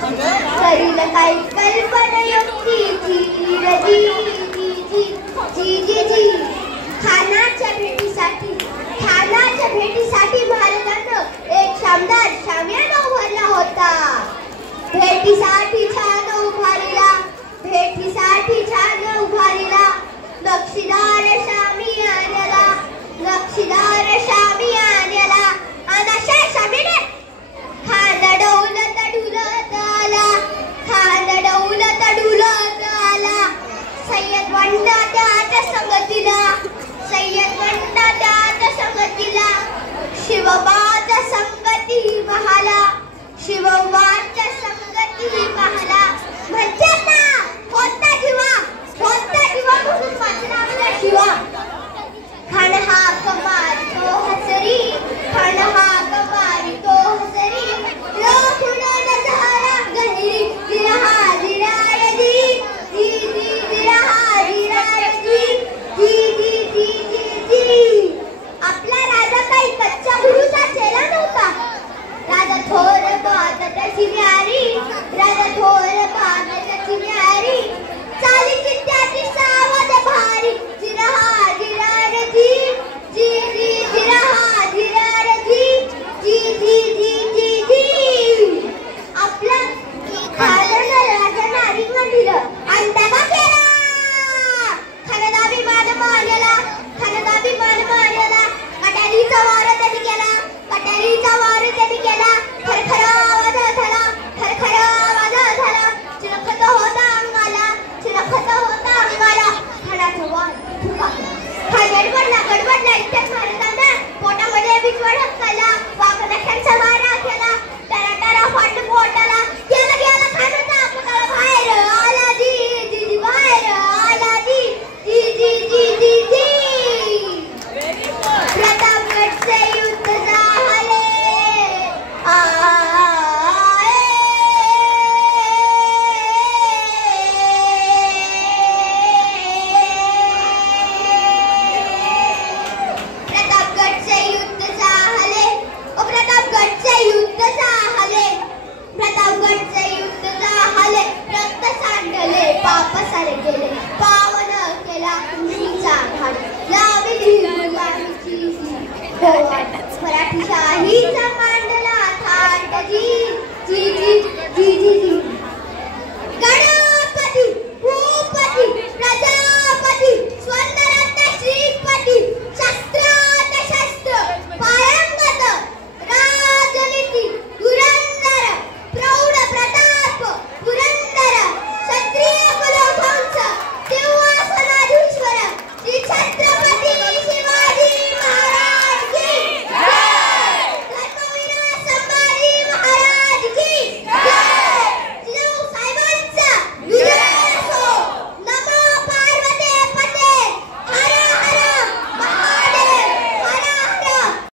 करील काही कल्पना युक्तीची जी जी जी जी जी जी खानाच्या भेटीसाठी महाराजांनं एक शानदार शामियाना उभारला होता. भेटीसाठी छान उभारला नक्षीदार शामियान्याला आणि अशा शामियाने खान डौलत डुलत आला. सय्यद वंडा त्याच्या संगतीला शिवबाच्या संगती पाहाला म्हणतात ना कोणता जीवा म्हणून वाचला आपला शिवा. खान हा कमारी तो हसरी लोखुना नजारा गहिरी दिरहा दिराय जी जी जी दिरहा दिराय जी जी जी जी जी जी. आपला राजा काही कच्च्या गुरुचा चेला नव्हता. राजा थोर बात त्याची न्यारी